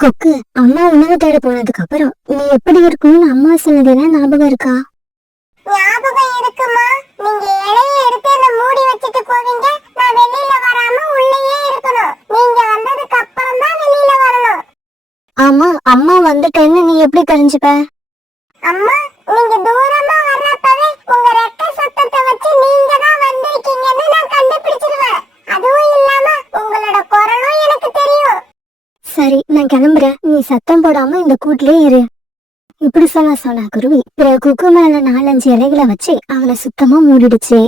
கொக்கு, அம்மா உணவு தேட போனதுக்கு அப்புறம் நீ எப்படி இருக்கணும்னு அம்மா சொன்னதெல்லாம் ஞாபகம் இருக்கா? ஞாபகம் இருக்குமா? நீங்க இலையை எடுத்து என்ன மூடி வச்சிட்டு போவீங்க. நான் வெளியில வராம உள்ளேயே இருக்கணும். நீங்க வந்ததுக்கு அப்புறம் தான் வெளியில வரணும். ஆமா, அம்மா வந்துட்டேன்னு நீ எப்படி தெரிஞ்சுப்ப? அம்மா, நீங்க தூரமா வர்றப்பவே உங்க ரெக்க சத்தத்தை வச்சு நீங்க தான் வந்திருக்கீங்கன்னு நான் கண்டுபிடிச்சிருவேன். அதுவும் இல்லாம உங்களோட குரலும் எனக்கு தெரியும். சரி, நான் கிளம்புறேன். நீ சத்தம் போடாம இந்த கூட்டிலே இரு. இப்படி சொன்னா குருவி பிறகு குக்கு மேல 4-5 இலைகளை வச்சு அவனை சுத்தமா மூடிடுச்சு.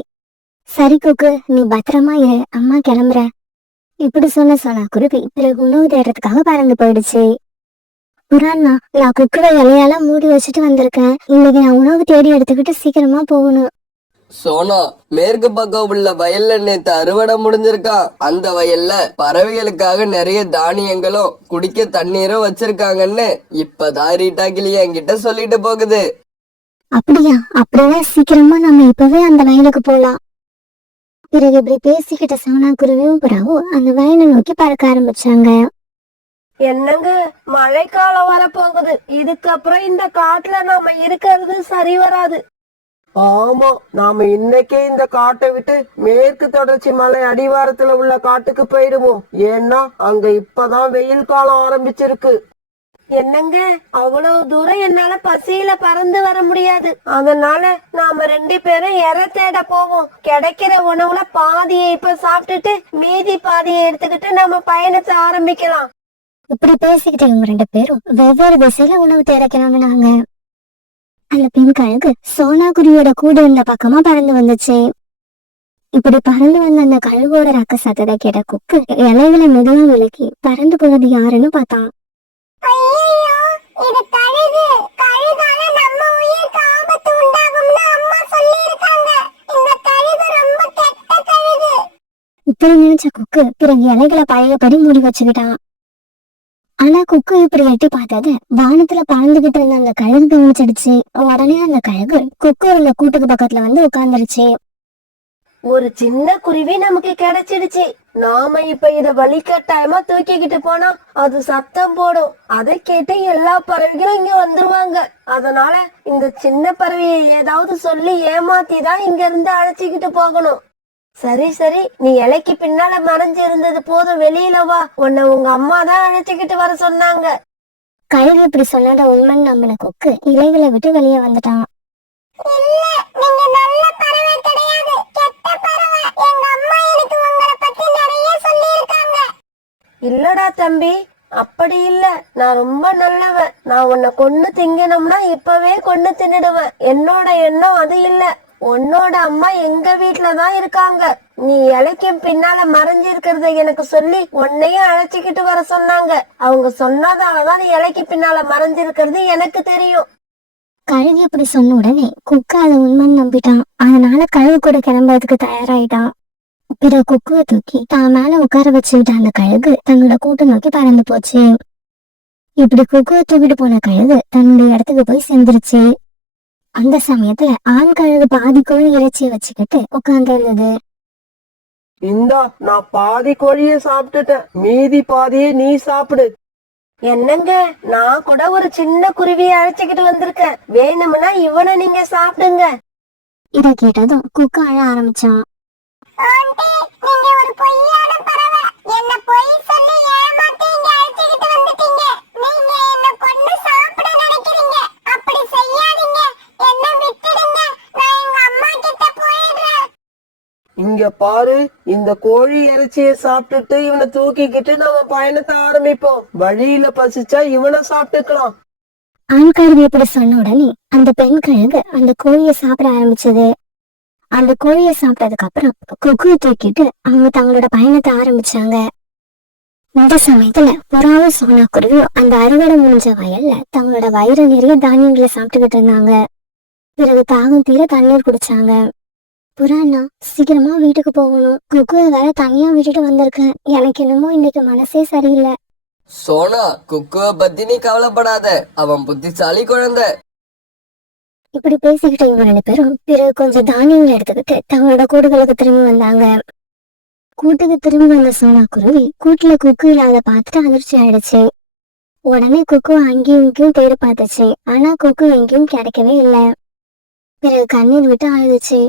சரி குக்கு, நீ பத்திரமா இரு, அம்மா கிளம்புற. இப்படி சொன்னா குருவி பிறகு உணவு தேடுறதுக்காக பறந்து போயிடுச்சு. புறான்னா, நான் குக்குவை இலையால மூடி வச்சுட்டு வந்திருக்கேன். இன்னைக்கு நான் உணவு தேடி எடுத்துக்கிட்டு சீக்கிரமா போகணும். சோனா, மேற்கு பக்கம் உள்ள வயல்ல நேத்து அறுவடை முடிஞ்சிருக்கான். அந்த வயல்ல பறவைகளுக்காக நிறைய தானியங்களும் குடிக்க தண்ணீரும் வச்சிருக்காங்கன்னு இப்பதான் ரீட்டா கிளி என்கிட்ட சொல்லிட்டு போகுது. அப்படியா? அப்படின்னா சீக்கிரமா நம்ம இப்பவே அந்த வயலுக்கு போலாம். பிறகு இப்படி பேசிக்கிட்ட சோனா குருவியும் புறாவும் அந்த வயலை நோக்கி பறக்க ஆரம்பிச்சாங்க. என்னங்க, மழைக்காலம் வரப்போகுது. இதுக்கப்புறம் இந்த காட்டுல நாம இருக்கிறது சரி வராது. ஆமா, நாம இன்னைக்கே இந்த காட்டை விட்டு மேற்கு தொடர்ச்சி மலை அடிவாரத்துல உள்ள காட்டுக்கு போயிடுவோம். ஏன்னா அங்க இப்பதான் வெயில் காலம் ஆரம்பிச்சிருக்கு. என்னங்க, அவ்வளவு தூரம் என்னால பசியில பறந்து வர முடியாது. அதனால நாம 2 பேரும் இறை தேட போவோம். கிடைக்கிற உணவுல பாதியை இப்ப சாப்பிட்டுட்டு மீதி பாதியை எடுத்துக்கிட்டு நம்ம பயணத்தை ஆரம்பிக்கலாம். இப்படி பேசிக்கிட்டு இவங்க 2 பேரும் வெவ்வேறு திசையில உணவு தேட கிளம்பினாங்க. அந்த பெண் கழுகு சோனா குருவியோட கூட இருந்த பக்கமா பறந்து வந்துச்சு. இப்படி பறந்து வந்த அந்த கழுகோட ரக்க சத்தத்தை கேட்ட குக்கு இலைகளை மெதுவா விலக்கி பறந்து போனது யாருன்னு பார்த்தான். ஐயையோ, இது கழுகு. கழுகால நம்ம உயிருக்கு ஆபத்து உண்டாகும்னு அம்மா சொல்லியிருக்காங்க. இந்த கழுகு ரொம்ப கெட்ட கழுகு. இப்படி நினைச்ச குக்கு பிறகு இலைகளை பழையபடி மூடி வச்சுக்கிட்டான். ஆனா குக்கு இப்படி எட்டி பார்த்தது வானத்துல பறந்துகிட்டு இருந்த அந்த கழுகு கவனிச்சிடுச்சு. உடனே அந்த கழுகு குக்கு இருந்த கூட்டுக்கு பக்கத்துல வந்து உட்கார்ந்துருச்சு. ஒரு சின்ன குருவி நமக்கு கிடைச்சிடுச்சு. நாம இப்ப இத வலிக்கட்டாயமா தூக்கிக்கிட்டு போனா அது சத்தம் போடும். அதை கேட்டு எல்லா பறவைகளும் இங்க வந்துருவாங்க. அதனால இந்த சின்ன பறவையை ஏதாவது சொல்லி ஏமாத்தி தான் இங்க இருந்து அழைச்சிக்கிட்டு போகணும். சரி சரி, நீ இலைக்கு பின்னால மறைஞ்சு இருந்தது போதும், வெளியில வா. உன்னை உங்க அம்மா தான் அழைச்சிக்கிட்டு வர சொன்னாங்க. கழுகு இப்படி சொன்னத உண்மைன்னு நம்பின கொக்கு இலைகளை விட்டு வெளியே வந்துட்டான். இல்ல, நீங்க நல்ல பறவை கிடையாது, கெட்ட பறவை. எங்க அம்மா எனக்கு உங்களை பத்தி நிறைய சொல்லியிருக்காங்க. இல்லடா தம்பி, அப்படி இல்ல. நான் ரொம்ப நல்லவன். நான் உன்னை கொன்னு திங்கணும்னா இப்பவே கொன்னு தின்னுடுவேன். என்னோட எண்ணம் அது இல்ல. உன்னோட அம்மா எங்க வீட்டுலதான் இருக்காங்க. நீ இலைக்கு பின்னால மறைஞ்சு இருக்கிறத எனக்கு சொல்லி உன்னையும் அழைச்சிக்கிட்டு வர சொன்னாங்க. அவங்க சொன்னதாலதான் நீ இலைக்கு பின்னால மறைஞ்சிருக்கிறது எனக்கு தெரியும். கழுகு இப்படி சொன்ன உடனே குக்கு அதை உண்மைன்னு நம்பிட்டான். அதனால கழுகு கூட கிளம்புறதுக்கு தயாராயிட்டான். பிறகு குக்குவை தூக்கி தான் மேல உட்கார வச்சுக்கிட்ட அந்த கழுகு தன்னோட கூட்டை நோக்கி பறந்து போச்சு. இப்படி குக்குவை தூக்கிட்டு போன கழுகு தன்னுடைய இடத்துக்கு போய் சேர்ந்துருச்சு. அந்த சமயத்துல ஆண் கழுகு பாதி கோழி இறைச்சியை வச்சுக்கிட்டு உட்கார்ந்து இருந்தது. இந்தா, நான் பாதி கோழிய சாப்பிட்டுட்டேன், மீதி பாதியே நீ சாப்பிடு. என்னங்க, நான் கூட ஒரு சின்ன குருவியை அழைச்சிக்கிட்டு வந்திருக்கேன். வேணும்னா இவனை நீங்க சாப்பிடுங்க. இதை கேட்டதும் குக்கு அழ ஆரம்பிச்சான். ஆண்டி, நீங்க ஒரு பொய்யான பறவை. என்ன பொய் சொல்லி ஏமாத்தி இங்க அழைச்சிக்கிட்டு வந்துட்டீங்க. நீங்க என்ன கொன்னு சாப்பிட நினைக்கிறீங்க. அப்படி செய்யாதீங்க. என்ன விட்டுடுங்க. நான் எங்க அம்மா கிட்ட போயிடுறேன். இங்க பாரு, இந்த கோழி இறைச்சிய சாப்பிட்டுட்டு இவனை தூக்கிக்கிட்டு நம்ம பயணத்தை ஆரம்பிப்போம். வழியில பசிச்சா இவனை சாப்பிட்டுக்கலாம். ஆண் கழுகு இப்படி சொன்ன உடனே அந்த பெண் கழுகு அந்த கோழியை சாப்பிட ஆரம்பிச்சது. அந்த கோழியை சாப்பிட்டதுக்கு அப்புறம் குக்குவை தூக்கிட்டு அவங்க தங்களோட பயணத்தை ஆரம்பிச்சாங்க. இந்த சமயத்துல புறாவும் சோனா குருவியும் அந்த அறுவடை முடிஞ்ச வயல்ல தங்களோட வயிறு நிறைய தானியங்களை சாப்பிட்டுக்கிட்டு இருந்தாங்க. பிறகு தாகம் தீர தண்ணீர் குடிச்சாங்க. புறாண்ணா, சீக்கிரமா வீட்டுக்கு போகணும். குக்குவை வேற தனியா விட்டுட்டு வந்திருக்கேன். எனக்கு என்னமோ இன்னைக்கு மனசே சரியில்லை. சோனா, குக்குவை பத்தி நீ கவலைப்படாத. அவன் புத்திசாலி குழந்தை. இப்படி பேசிக்கிட்ட இவங்க 2 பேரும் பிறகு கொஞ்சம் தானியங்களை எடுத்துக்கிட்டு தங்களோட கூடுகளுக்கு திரும்பி வந்தாங்க. கூட்டுக்கு திரும்பி வந்த சோனா குருவி கூட்டுல குக்கு இல்லாத பார்த்துட்டு அதிர்ச்சி ஆயிடுச்சு. உடனே குக்கு அங்கேயும் இங்கேயும் தேடி பார்த்துச்சு. ஆனா குக்கு எங்கேயும் கிடைக்கவே இல்லை. பிறகு கண்ணீர் விட்டு அழுதுச்சு.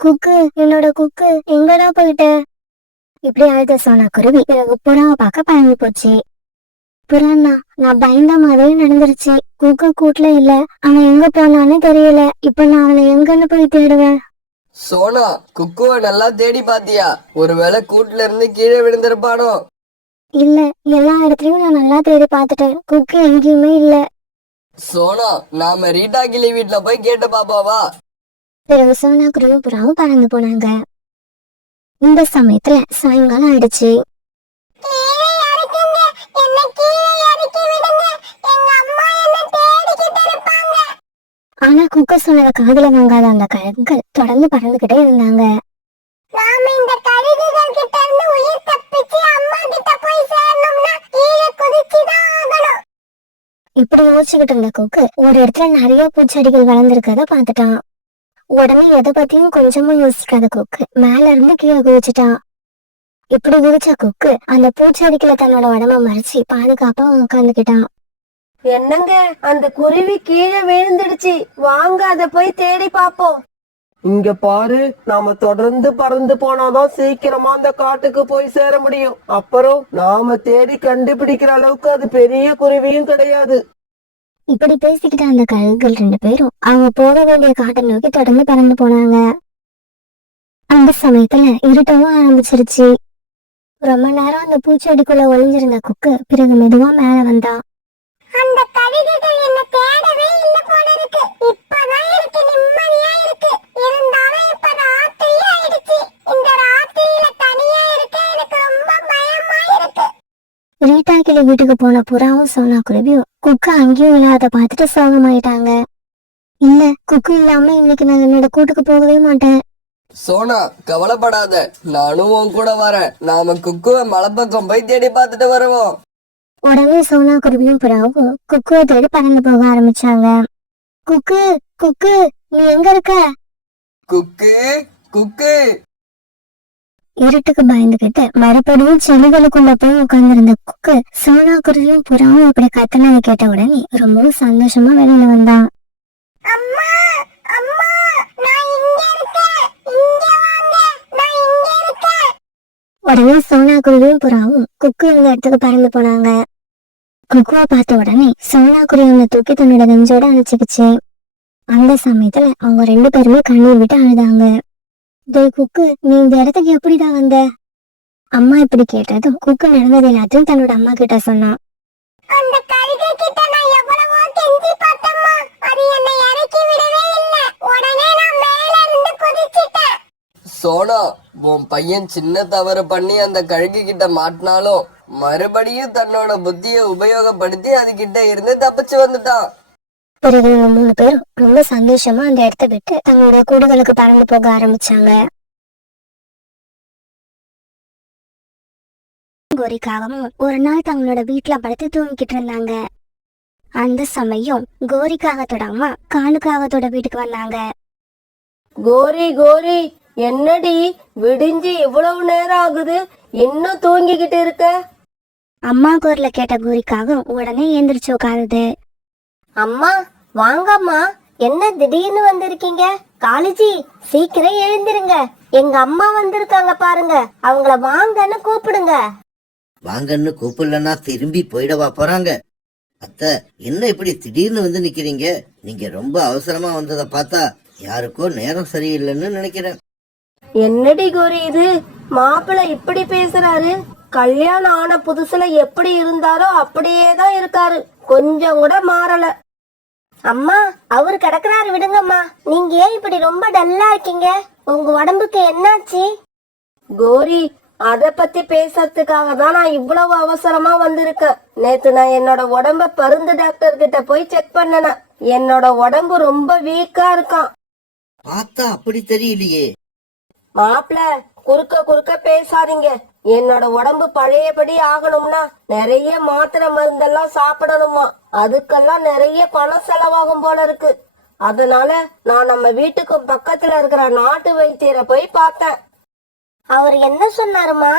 குக்கு, என்னோட குக்கு, எங்கடா போயிட்ட? இப்படி அழுத சோனா குருவி பிறகு புறாவை பார்க்க பழங்கி போச்சு. புறாண்ணா, நான் பயந்த மாதிரி நடந்துருச்சு. குக்கு கூட்டுல இல்ல, அவன் எங்க போனான்னு தெரியல. இப்ப நான் அவனை எங்கன்னு போய் தேடுவேன்? சோனா, குக்குவை நல்லா தேடி பாத்தியா? ஒருவேளை கூட்டுல இருந்து கீழே விழுந்திருப்பானோ? இல்ல, எல்லா இடத்துலயும் நான் நல்லா தேடி பார்த்துட்டேன். குக்கு எங்கேயுமே இல்ல. சோனா, நாம ரீட்டா கிளி வீட்டுல போய் கேட்டு பாப்பாவா? பிறகு சோனா குருவியும் புறாவும் பறந்து போனாங்க. இந்த சமயத்துல சாயங்காலம் ஆயிடுச்சு. கீழே இறக்குங்க, என்ன கீழே இறக்கி விடுங்க. எங்க அம்மா என்ன தேடிக்கிட்டு இருப்பாங்க. ஆனா குக்கு சொன்னத காதுல வாங்காத அந்த கழுகுகள் தொடர்ந்து பறந்துகிட்டே இருந்தாங்க. நாம இந்த கழுகுகள் கிட்ட இருந்து உயிர் தப்பிச்சு அம்மா கிட்ட போய் சேரணும்னா கீழே குதிச்சுதான் ஆகணும். இப்படி யோசிச்சுக்கிட்டு இருந்த குக்கு ஒரு இடத்துல நிறைய பூச்செடிகள் வளர்ந்துருக்கத பாத்துட்டான். உடனே எதை பத்தியும் கொஞ்சமும் யோசிக்காத குக்கு மேல இருந்து கீழே குதிச்சுட்டான். இப்படி குதிச்ச குக்கு அந்த பூச்செடிக்குள்ள தன்னோட உடம்ப மறைச்சு பாதுகாப்பா உட்காந்துக்கிட்டான். என்னங்க, அந்த குருவி கீழே விழுந்துடுச்சு. வாங்க அத போய் தேடி பாப்போம். இங்க பாரு, நாம தொடர்ந்து பறந்து போனாதான் சீக்கிரமா அந்த காட்டுக்கு போய் சேர முடியும். அப்புறம் நாம தேடி கண்டுபிடிக்கிற அளவுக்கு அது பெரிய குருவியும் கிடையாது. இப்படி பேசிக்கிட்ட அந்த கழுகுகள் 2 பேரும் அவங்க போக வேண்டிய காட்டை நோக்கி தொடர்ந்து பறந்து போனாங்க. அந்த சமயத்துல இருட்டவும் ஆரம்பிச்சிருச்சு. ரொம்ப நேரம் அந்த பூச்செடிக்குள்ள ஒளிஞ்சிருந்த குக்கு பிறகு மெதுவா மேல வந்தா. அந்த கழுகுகள் என்ன தேடவே இல்ல போல இருக்கு. இப்பதான் எனக்கு நிம்மதியா இருக்கு. இருந்தாலும் இப்ப ராத்திரி ஆயிடுச்சு. இந்த ராத்திரியில தனியா இருக்க எனக்கு ரொம்ப பயமா இருக்கு. ரீட்டா கிளி வீட்டுக்கு போன புறாவும் சோனா குருவியும் குக்கு அங்கேயும் இல்லாத பார்த்துட்டு சோகமாயிட்டாங்க. இல்ல, குக்கு இல்லாம இன்னைக்கு நான் என்னோட கூட்டுக்கு போகவே மாட்டேன். சோனா, கவலைப்படாத, நானும் உன் கூட வரேன். நாம குக்குவை மலைப்பக்கம் போய் தேடி பார்த்துட்டு வருவோம். உடனே சோனா குருவியும் புறாவும் குக்குவை தேடி பறந்து போக ஆரம்பிச்சாங்க. குக்கு, குக்கு, நீ எங்க இருக்க? குக்கு, குக்கு. இருட்டுக்கு பயந்துகிட்டு மறுபடியும் செடிகளுக்குள்ள போய் உட்கார்ந்திருந்த குக்கு சோனா குருவியும் புறாவும் இப்படி கத்துனதை கேட்ட உடனே ரொம்பவும் சந்தோஷமா வெளியில வந்தான். அம்மா, அம்மா, நான் இங்க இருக்கேன். இங்க வாங்க, நான் இங்க இருக்கேன். உடனே சோனா குருவியும் புறாவும் குக்கு இருந்த இடத்துக்கு பறந்து போனாங்க. குக்குவை பார்த்த உடனே சோனா குருவி அவனை தூக்கி தன்னோட நெஞ்சோட அணைச்சிக்கிச்சு. அந்த சமயத்துல அவங்க 2 பேருமே கண்ணீர் விட்டு அழுதாங்க. டேய் குக்கு, நீ இந்த இடத்துக்கு எப்படிடா வந்த? அம்மா இப்படி கேட்டதும் குக்கு நடந்தது எல்லாத்தையும் தன்னோட அம்மா கிட்ட சொன்னான். அந்த கழுகு கிட்ட நான் எவ்வளவோ கெஞ்சி பார்த்தம்மா. அது என்னை இறக்கி விடவே இல்ல. உடனே நான் மேல இருந்து குதிச்சிட்டேன். சோனா, உன் பையன் சின்ன தவறு பண்ணி அந்த கழுகு கிட்ட மாட்டினாலும் மறுபடியும் தன்னோட புத்தியை உபயோகப்படுத்தி அது கிட்ட இருந்து தப்பிச்சு வந்துட்டான். பிறகு இவங்க 3 பேரும் ரொம்ப சந்தோஷமா அந்த இடத்த விட்டு தங்களோட கூடுகளுக்கு பறந்து போக ஆரம்பிச்சாங்க. கோரிக்காகவும் ஒரு நாள் தங்களோட வீட்டுல படுத்து தூங்கிக்கிட்டு இருந்தாங்க. அந்த சமயம் கோரிக்காகத்தோட அம்மா காலுக்காகத்தோட வீட்டுக்கு வந்தாங்க. கோரி, கோரி, என்னடி விடிஞ்சு இவ்வளவு நேரம் ஆகுது, இன்னும் தூங்கிக்கிட்டு இருக்க? அம்மா குரல கேட்ட கோரிக்காகம் உடனே எந்திரிச்சு உட்காருது. அம்மா, வாங்கம்மா, என்ன திடீர்னு வந்திருக்கீங்க? காளிஜி, சீக்கிரம் எழுந்திருங்க. எங்க அம்மா வந்திருக்காங்க பாருங்க, அவங்கள வாங்கன்னு கூப்பிடுங்க. வாங்கன்னு கூப்பிடலன்னா திரும்பி போயிடவா போறாங்க? அத்தை, என்ன இப்படி திடீர்னு வந்து நிக்கிறீங்க? நீங்க ரொம்ப அவசரமா வந்ததை பார்த்தா யாருக்கோ நேரம் சரியில்லைன்னு நினைக்கிறேன். என்னடி கோரி இது, மாப்பிள்ளை இப்படி பேசுறாரு? கல்யாணம் ஆன புதுசுல எப்படி இருந்தாரோ அப்படியே தான் இருக்காரு, கொஞ்சம் கூட மாறல. அம்மா, அவரு கிடக்குறாரு, விடுங்கம்மா. நீங்க ஏன் இப்படி ரொம்ப டல்லா இருக்கீங்க? உங்க உடம்புக்கு என்னாச்சு? கோரி, அத பத்தி பேசுறதுக்காக தான் நான் இவ்வளவு அவசரமா வந்திருக்கேன். நேத்து நான் என்னோட உடம்ப பருந்து டாக்டர் கிட்ட போய் செக் பண்ணனேன். என்னோட உடம்பு ரொம்ப வீக்கா இருக்கான். பார்த்தா அப்படி தெரியலையே. மாப்பிள, குறுக்க குறுக்க பேசாதீங்க. என்னோட உடம்பு பழையபடி ஆகணும்னா நிறைய மாத்திரை மருந்தெல்லாம் சாப்பிடணுமா. அதுக்கெல்லாம் நிறைய பணம் செலவாகும் போல இருக்கு. அதனால நான் நம்ம வீட்டுக்கு பக்கத்துல இருக்கிற நாட்டு வைத்தியரை போய் பார்த்தேன். அவர் என்ன சொன்னாருமா?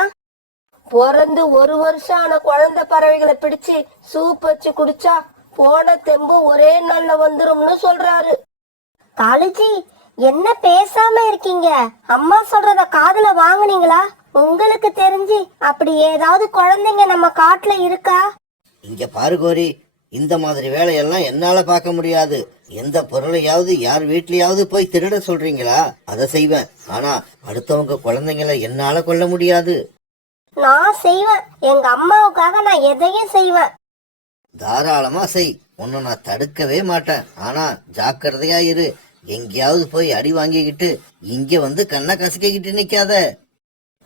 பிறந்து 1 வருஷம் ஆன குழந்தை பறவைகளை பிடிச்சு சூப் வச்சு குடிச்சா போன தெம்பு ஒரே நாள்ல வந்துரும்னு சொல்றாரு. காலுஜி, என்ன பேசாம இருக்கீங்க? அம்மா சொல்றத காதுல வாங்குனீங்களா? உங்களுக்கு தெரிஞ்சு அப்படி ஏதாவது குழந்தைங்க நம்ம காட்டுல இருக்கா? இங்க பாரு கோரி, இந்த மாதிரி வேலையெல்லாம் என்னால பார்க்க முடியாது. எந்த பொருளையாவது யார் வீட்லயாவது போய் திருட சொல்றீங்களா, அதை செய்வேன். ஆனா அடுத்தவங்க குழந்தைங்களை என்னால கொல்ல முடியாது. நான் செய்வேன். எங்க அம்மாவுக்காக நான் எதையும் செய்வேன். தாராளமா செய், உன்னை நான் தடுக்கவே மாட்டேன். ஆனா ஜாக்கிரதையா இரு, எங்கேயாவது போய் அடி வாங்கிக்கிட்டு இங்க வந்து கண்ணை கசக்கிக்கிட்டு நிக்காத.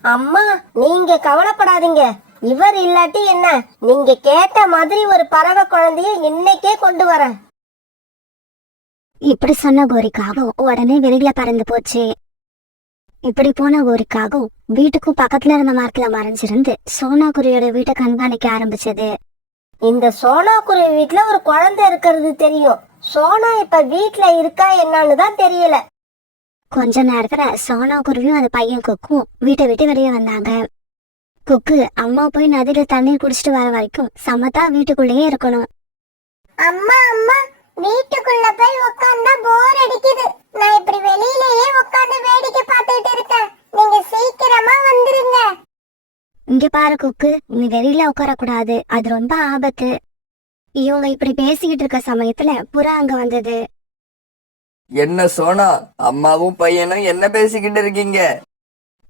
அம்மா, நீங்க கவலைப்படாதீங்க. இவர் இல்லாட்டி என்ன, நீங்க கேட்ட மாதிரி ஒரு பறவை குழந்தைய இன்னைக்கே கொண்டு வரேன். இப்படி சொன்ன கோரிக்காகவும் உடனே வெளியில பறந்து போச்சு. இப்படி போன கோரிக்காகவும் வீட்டுக்கும் பக்கத்துல இருந்த மரத்துல மறைஞ்சிருந்து சோனா குருவியோட வீட்டை கண்காணிக்க ஆரம்பிச்சது. இந்த சோனா குருவி வீட்டுல ஒரு குழந்தை இருக்கிறது தெரியும். சோனா இப்ப வீட்டுல இருக்கா என்னன்னு தான் தெரியல. கொஞ்ச நேரத்துல சோனா குருவியும் அந்த பையன் குக்கும் வீட்டை விட்டு வெளியே வந்தாங்க. குக்கு அம்மா போய் நதியில தண்ணீர் குடிச்சிட்டு வர வரைக்கும் சமத்தா வீட்டுக்குள்ளேயே இருக்கணும். அம்மா அம்மா, வீட்டுக்குள்ள போய் உட்கார்ந்தா போர் அடிக்குது. நான் இப்படி வெளியிலேயே உட்கார்ந்து வேடிக்கை பார்த்துட்டு இருக்கேன். நீங்க சீக்கிரமா வந்துருங்க. இங்க பாரு குக்கு, நீ வெளியில உட்கார கூடாது, அது ரொம்ப ஆபத்து. இவங்க இப்படி பேசிக்கிட்டு இருக்க சமயத்துல புறா அங்க வந்தது. என்ன சோனா, அம்மாவும் பையனும் என்ன பேசிக்கிட்டு இருக்கீங்க?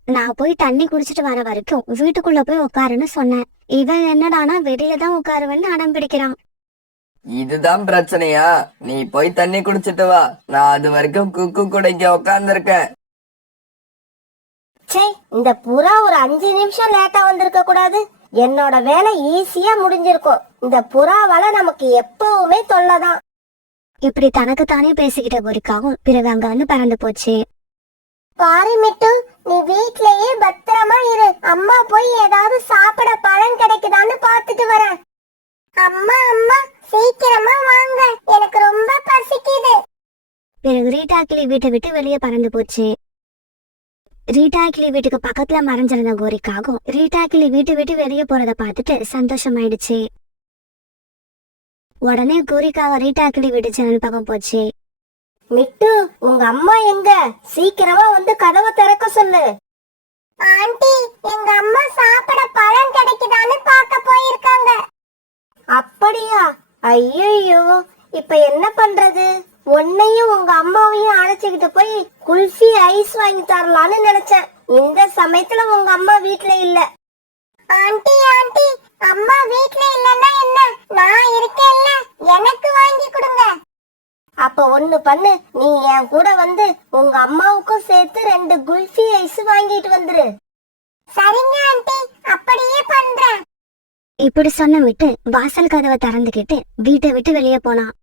நான் போய் தண்ணி குடிச்சிட்டு வர வரைக்கும் வீட்டுக்குள்ள போய் உட்காருன்னு சொன்னேன். இவன் என்னடானா வெளியில தான் உட்காருவேன்னு அடம் பிடிக்கிறான். இதுதான் பிரச்சனையா? நீ போய் தண்ணி குடிச்சிட்டு வா, நான் அது வரைக்கும் குக்கு கூட இங்க உட்கார்ந்துருக்கேன். சே, இந்த புறா ஒரு 5 நிமிஷம் லேட்டா வந்திருக்க கூடாது. என்னோட வேலை ஈஸியா முடிஞ்சிருக்கும். இந்த புறாவால நமக்கு எப்பவுமே தொல்லைதான். இப்படி தனக்கு தானே பேசிக்கிட்ட கோரிக்காவும் பிறகு அங்க வந்து பறந்து போச்சு. பாரு மிட்டு, நீ வீட்லயே பத்திரமா இரு. அம்மா போய் ஏதாவது சாப்பிட பழம் கிடைக்குதான்னு பார்த்துட்டு வரேன். அம்மா அம்மா, சீக்கிரமா வாங்க, எனக்கு ரொம்ப பசிக்குது. பிறகு ரீட்டா கிளி வீட்டை விட்டு வெளியே பறந்து போச்சு. ரீட்டா கிளி வீட்டுக்கு பக்கத்துல மறைஞ்சிருந்த கோரிக்காகும் ரீட்டா கிளி வீட்டை விட்டு வெளியே போறத பார்த்துட்டு சந்தோஷமாயிடுச்சு. உடனே கோரிக்காவை ரீட்டா கிளி வீட்டு ஜன்னல் பக்கம் போச்சு. மிட்டு, உங்க அம்மா எங்க? சீக்கிரமா வந்து கதவை திறக்க சொல்லு. ஆண்டி, எங்க அம்மா சாப்பிட பழம் கிடைக்குதான்னு பார்க்க போயிருக்காங்க. அப்படியா? ஐயோ, இப்ப என்ன பண்றது? உன்னையும் உங்க அம்மாவையும் அழைச்சுக்கிட்டு போய் குல்ஃபி ஐஸ் வாங்கி தரலான்னு நினைச்சேன். இந்த சமயத்துல உங்க அம்மா வீட்ல இல்ல. ஆண்டி ஆண்டி, அம்மா வீட்ல இல்லன்னா என்ன, நான் இருக்கேன்ல, எனக்கு வாங்கி கொடுங்க. அப்ப ஒண்ணு பண்ணு, நீ என் கூட வந்து உங்க அம்மாவுக்கும் சேர்த்து 2 குல்ஃபி ஐஸ் வாங்கிட்டு வந்துரு. சரிங்க ஆண்டி, அப்படியே பண்றேன். இப்படி சொன்ன மிட்டு வாசல் கதவை திறந்துகிட்டு வீட்டை விட்டு வெளியே போனான்.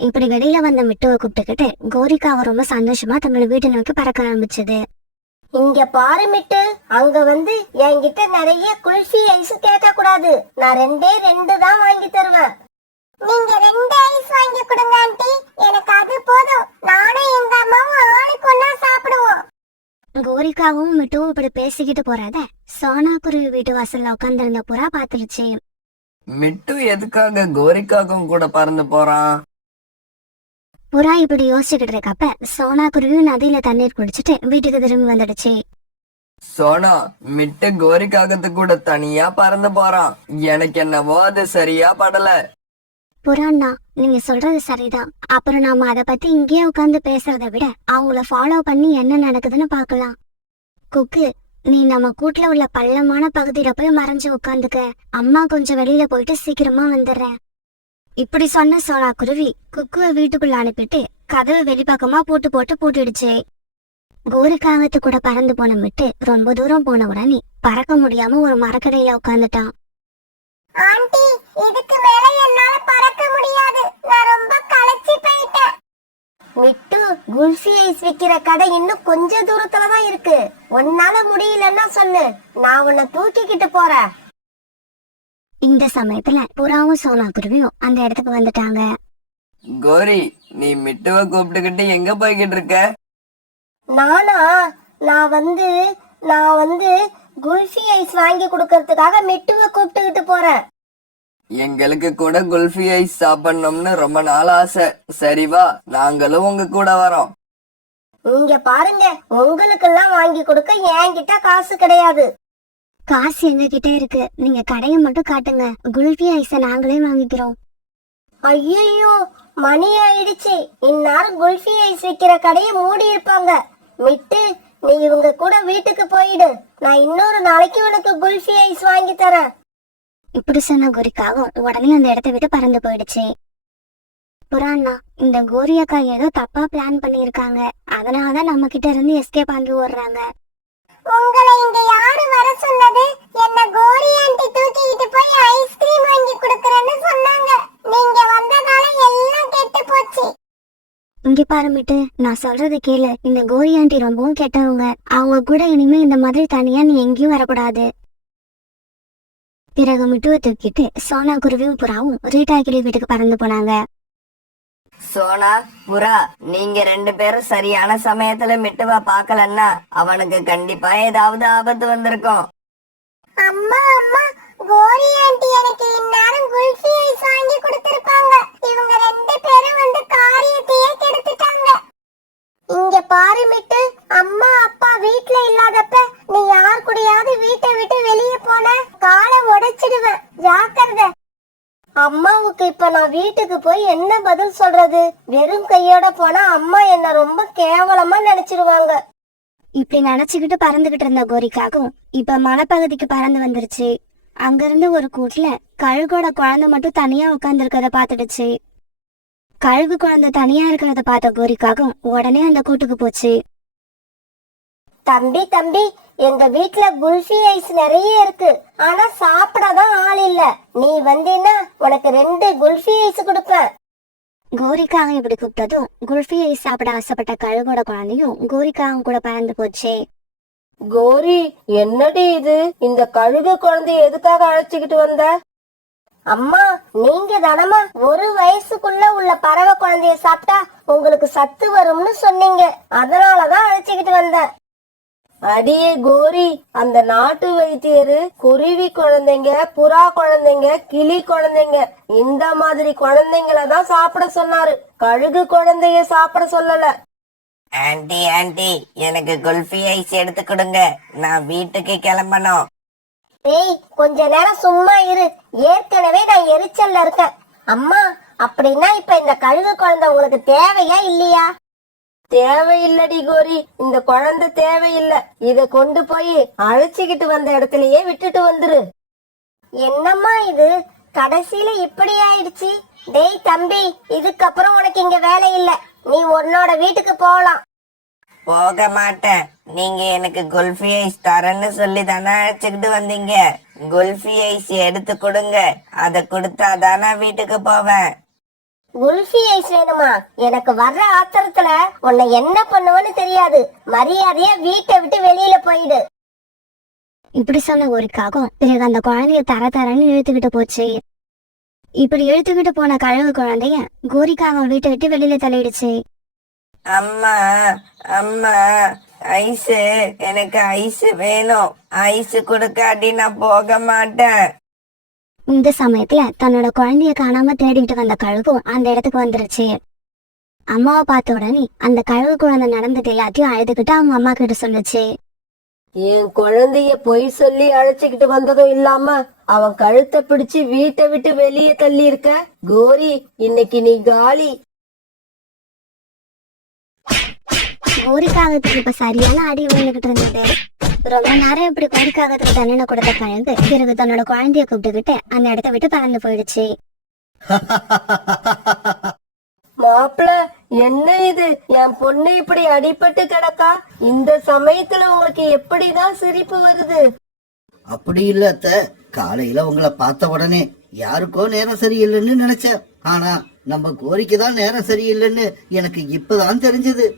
இப்படி வெளியில வந்த மிட்டுவை கூப்பிட்டுக்கிட்டு கோரிக்காவை ரொம்ப சந்தோஷமா தன்னோட வீட்டை நோக்கி பறக்க ஆரம்பிச்சது. இங்க பாரு மிட்டு, அங்க வந்து என்கிட்ட நிறைய குல்ஃபி ஐஸ் கேட்க கூடாது. நான் 2 தான் வாங்கி தருவேன். நீங்க 2 ஐஸ் வாங்கி கொடுங்க ஆண்டி, எனக்கு அது போதும். நானும் எங்க அம்மாவும் ஆளுக்கு ஒண்ணா சாப்பிடுவோம். கோரிக்காவும் மிட்டுவும் இப்படி பேசிக்கிட்டு போறத சோனா குருவி வீட்டு வாசல்ல உட்கார்ந்திருந்த புறா பாத்துருச்சு. மிட்டு எதுக்காக கோரிக்காகவும் கூட பறந்து போறான்? புறா இப்படி யோசிச்சுக்கிட்டு இருக்கப்ப சோனா குருவியும் நதியில தண்ணீர் குடிச்சிட்டு வீட்டுக்கு திரும்பி வந்துடுச்சு. சோனா, மிட்டு கோரிக்காகத்து கூட தனியா பறந்து போறான். எனக்கு என்னவோ அது சரியா படல. புறாண்ணா, நீங்க சொல்றது சரிதான். அப்புறம் நாம அத பத்தி இங்கேயே உட்கார்ந்து பேசுறத விட அவங்கள ஃபாலோ பண்ணி என்ன நடக்குதுன்னு பாக்கலாம். குக்கு, நீ நம்ம கூட்டுல உள்ள பள்ளமான பகுதியில போய் மறைஞ்சு உட்காந்துக்க. அம்மா கொஞ்சம் வெளியில போயிட்டு சீக்கிரமா வந்துடுறேன். இப்படி சொன்ன சோனா குருவி குக்குவை வீட்டுக்குள்ள அனுப்பிட்டு கதவை வெளிப்பக்கமா போட்டு பூட்டிடுச்சு. கோரிக்காகத்து கூட பறந்து போன மிட்டு ரொம்ப தூரம் போன உடனே பறக்க முடியாம ஒரு மரக்கடையில உட்கார்ந்துட்டான். ஆண்டி, இதுக்கு மேல என்னால பறக்க முடியாது. நான் ரொம்ப களைச்சி போயிட்டேன். மிட்டு, குல்ஃபி ஐஸ் விக்கிற கடை இன்னும் கொஞ்ச தூரத்துலதான் இருக்கு. உன்னால முடியலன்னா சொல்லு, நான் உன்னை தூக்கிக்கிட்டு போறேன். இந்த சமயத்துல புறாவும் சோனா குருவியும் அந்த இடத்துக்கு வந்துட்டாங்க. கோரி, நீ மிட்டுவை கூப்பிட்டுக்கிட்டு எங்க போய்கிட்டு இருக்க? நானா? நான் வந்து குல்ஃபி ஐஸ் வாங்கி கொடுக்கறதுக்காக மிட்டுவை கூப்பிட்டுக்கிட்டு போறேன். எங்களுக்கு கூட குல்ஃபி ஐஸ் சாப்பிடணும்னு ரொம்ப நாள் ஆசை. சரி வா, நாங்களும் உங்க கூட வரோம். இங்க பாருங்க, உங்களுக்கெல்லாம் வாங்கி கொடுக்க என்கிட்ட காசு கிடையாது. காசு எங்க கிட்ட இருக்கு, நீங்க கடையை மட்டும் காட்டுங்க, குல்ஃபி ஐஸ நாங்களே வாங்கிக்கிறோம். ஐயோ, மணி ஆயிடுச்சு. இந்நேரம் குல்ஃபி ஐஸ் விக்கிற கடையை மூடி இருப்பாங்க. மிட்டு, நீ இவங்க கூட வீட்டுக்கு போயிடு. நான் இன்னொரு நாளைக்கு உனக்கு குல்ஃபி ஐஸ் வாங்கி தரேன். இப்படி சொன்ன கோரிக்காகவும் உடனே அந்த இடத்த விட்டு பறந்து போயிடுச்சு. புறாண்ணா, இந்த கோரி அக்கா ஏதோ தப்பா பிளான் பண்ணிருக்காங்க, அதனாலதான் நம்ம கிட்ட இருந்து எஸ்கேப் ஆகி ஓடுறாங்க. உங்களை இங்க யாரு வர சொன்னது? என்ன கோரி ஆண்டி தூக்கிட்டு போய் ஐஸ்கிரீம் வாங்கி கொடுக்கறேன்னு சொன்னாங்க. நீங்க வந்ததால எல்லாம் கெட்டு போச்சு. இங்க பாருமிட்டு, நான் சொல்றது கேளு. இந்த கோரி ஆண்டி ரொம்பவும் கெட்டவங்க. அவங்க கூட இனிமே இந்த மாதிரி தனியா நீ எங்கேயும் வரக்கூடாது. பிறகு மிட்டுவை தூக்கிட்டு சோனா குருவியும் புறாவும் ரீட்டா கிளி வீட்டுக்கு பறந்து போனாங்க. சோனா, புறா, நீங்க 2 பேரும் சரியான சமயத்துல மிட்டுவா பாக்கலன்னா அவனுக்கு கண்டிப்பா ஏதாவது ஆபத்து வந்திருக்கும். அம்மா அம்மா, கோரி ஆண்டி எனக்கு இந்நேரம் குல்ஃபி ஐஸ் வாங்கி கொடுத்திருப்பாங்க. இவங்க 2 பேரும் வந்து காரியத்தையே கெடுத்துட்டாங்க. இங்க பாரு மிட்டு, அம்மா அப்பா வீட்ல இல்லாதப்ப நீ யார் கூடயாவது வீட்டை விட்டு வெளியே போன காலை உடைச்சிடுவேன், ஜாக்கிரதை. அம்மாவுக்கு இப்ப நான் வீட்டுக்கு போய் என்ன பதில் சொல்றது? வெறும் கையோட போனா அம்மா என்ன ரொம்ப கேவலமா நினைச்சிருவாங்க. இப்படி நினைச்சுக்கிட்டு பறந்துகிட்டு இருந்த கோரிக்காகவும் இப்ப மலைப்பகுதிக்கு பறந்து வந்துருச்சு. அங்கிருந்து ஒரு கூட்டுல கழுகோட குழந்தை மட்டும் தனியா உட்கார்ந்து இருக்கிறத பாத்துடுச்சு. கழுகு குழந்தை தனியா இருக்கிறத பார்த்த கோரிக்காகவும் உடனே அந்த கூட்டுக்கு போச்சு. தம்பி தம்பி, எங்க வீட்ல குல்ஃபி ஐஸ் நிறைய இருக்கு, ஆனா சாப்பிடதான் ஆள் இல்ல. நீ வந்தீன்னா உனக்கு 2 குல்ஃபி ஐஸ் கொடுப்பேன். கோரிக்காக இப்படி கூப்பிட்டதும் குல்ஃபி ஐஸ் சாப்பிட ஆசைப்பட்ட கழுகோட குழந்தையும் கோரிக்காவும் கூட பறந்து போச்சு. கோரி, என்னடி இது? இந்த கழுகு குழந்தைய எதுக்காக அழைச்சுக்கிட்டு வந்த? அம்மா, நீங்க தானமா 1 வயசுக்குள்ள உள்ள பறவை குழந்தைய சாப்பிட்டா உங்களுக்கு சத்து வரும்னு சொன்னீங்க, அதனாலதான் அழைச்சுக்கிட்டு வந்தேன். அடியே கோரி, அந்த நாட்டு வைத்தியரு குருவி குழந்தைங்க, புறா குழந்தைங்க, கிளி குழந்தைங்க, இந்த மாதிரி குழந்தைங்கள தான் சாப்பிட சொன்னாரு. கழுகு குழந்தைய சாப்பிட சொல்லல. ஆண்டி ஆண்டி, எனக்கு குல்ஃபி ஐஸ் எடுத்து கொடுங்க, நான் வீட்டுக்கு கிளம்பணும். ஏய், கொஞ்ச நேரம் சும்மா இரு, ஏற்கனவே நான் எரிச்சல்ல இருக்கேன். அம்மா, அப்படின்னா இப்ப இந்த கழுகு குழந்தை உங்களுக்கு தேவையா இல்லையா? தேவையில்லடி கோரி, இந்த குழந்தை தேவையில்ல. இத கொண்டு போய் அழைச்சிக்கிட்டு வந்த இடத்துலயே விட்டுட்டு வந்துரு. என்னம்மா இது, கடைசியில இப்படி ஆயிடுச்சு. டேய் தம்பி, இதுக்கப்புறம் உனக்கு இங்க வேலை இல்ல, நீ உன்னோட வீட்டுக்கு போகலாம். போக மாட்டேன். நீங்க எனக்கு குல்ஃபி ஐஸ் தரேன்னு சொல்லி தானே அழைச்சுக்கிட்டு வந்தீங்க. குல்ஃபி ஐஸ் எடுத்து கொடுங்க, அதை கொடுத்தா தானே வீட்டுக்கு போவேன். குல்ஃபி ஐஸ் வேணுமா? எனக்கு வர்ற ஆத்திரத்துல உன்னை என்ன பண்ணுவேன்னு தெரியாது. மரியாதையா வீட்டை விட்டு வெளியில போயிடு. இப்படி சொன்ன கோரிக்காகவும் பிறகு அந்த குழந்தைய தரன்னு இழுத்துக்கிட்டு போச்சு. இப்படி இழுத்துக்கிட்டு போன கழுகு குழந்தைய கோரிக்காகவும் வீட்டை விட்டு வெளியில தள்ளிடுச்சு. அம்மா அம்மா, ஐஸ், எனக்கு ஐஸ் வேணும். ஐஸ் கொடுக்காட்டி நான் போக மாட்டேன். இந்த சமயத்துல தன்னோட குழந்தைய காணாம தேடிட்டு வந்த கழுகும் அந்த இடத்துக்கு வந்துருச்சு. அம்மாவை பார்த்த உடனே அந்த கழுகு குழந்தை நடந்தது எல்லாத்தையும் அழுதுகிட்டு அவங்க அம்மா கிட்ட சொல்லுச்சு. என் குழந்தைய பொய் சொல்லி அழைச்சுக்கிட்டு வந்ததும் இல்லாம அவன் கழுத்தை பிடிச்சு வீட்டை விட்டு வெளியே தள்ளி இருக்க. கோரி, இன்னைக்கு நீ காலி. கோரிக்காகத்துக்கு இப்ப சரியான அடி விழுந்துகிட்டு இருந்தது. ரொம்ப நேரம் இப்படி கோரிக்காகத்துக்கு தண்டனை கொடுத்த கழுகு பிறகு தன்னோட குழந்தைய கூப்பிட்டுக்கிட்டு அந்த இடத்த விட்டு பறந்து போயிடுச்சு. மாப்பிள, என்ன இது? என் பொண்ணு இப்படி அடிபட்டு கிடக்கா. இந்த சமயத்துல உங்களுக்கு எப்படிதான் சிரிப்பு வருது? அப்படி இல்ல அத்தை, காலையில உங்களை பார்த்த உடனே யாருக்கோ நேரம் சரியில்லைன்னு நினைச்சேன். ஆனா நம்ம கோரிக்கைதான் நேரம் சரியில்லைன்னு எனக்கு இப்பதான் தெரிஞ்சது.